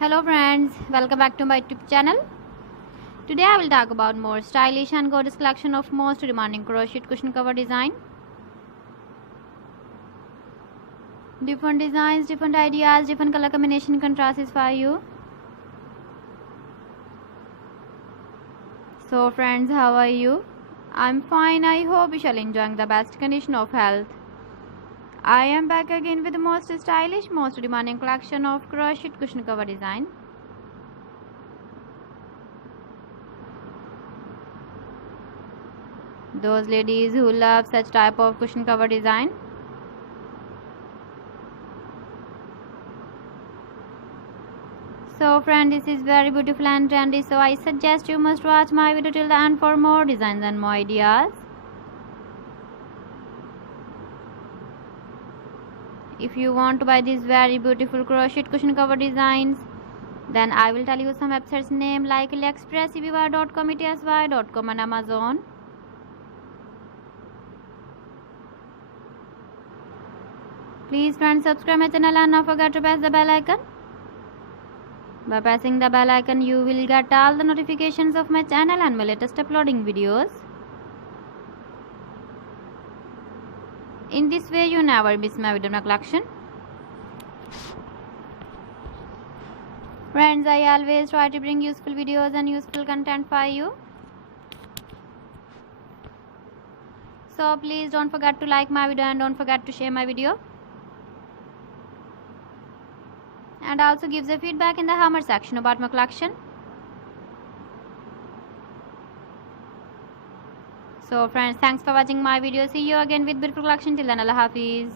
Hello friends, welcome back to my YouTube channel. Today I will talk about more stylish and gorgeous collection of most demanding crochet cushion cover design. Different designs, different ideas, different color combination contrasts for you. So friends, how are you? I'm fine. I hope you shall enjoying the best condition of health. I am back again with the most stylish, most demanding collection of crochet cushion cover design. Those ladies who love such type of cushion cover design. So friend, this is very beautiful and trendy, so I suggest you must watch my video till the end for more designs and more ideas. If you want to buy these very beautiful crochet cushion cover designs, then I will tell you some websites name like AliExpress, eBay.com, etsy.com and Amazon. Please friends, subscribe my channel and not forget to press the bell icon. By pressing the bell icon, you will get all the notifications of my channel and my latest uploading videos. In this way, you never miss my video collection. Friends, I always try to bring useful videos and useful content for you. So please don't forget to like my video and don't forget to share my video. And also give the feedback in the hammer section about my collection. So friends, thanks for watching my video. See you again with beautiful collection. Till then, Allah Hafiz.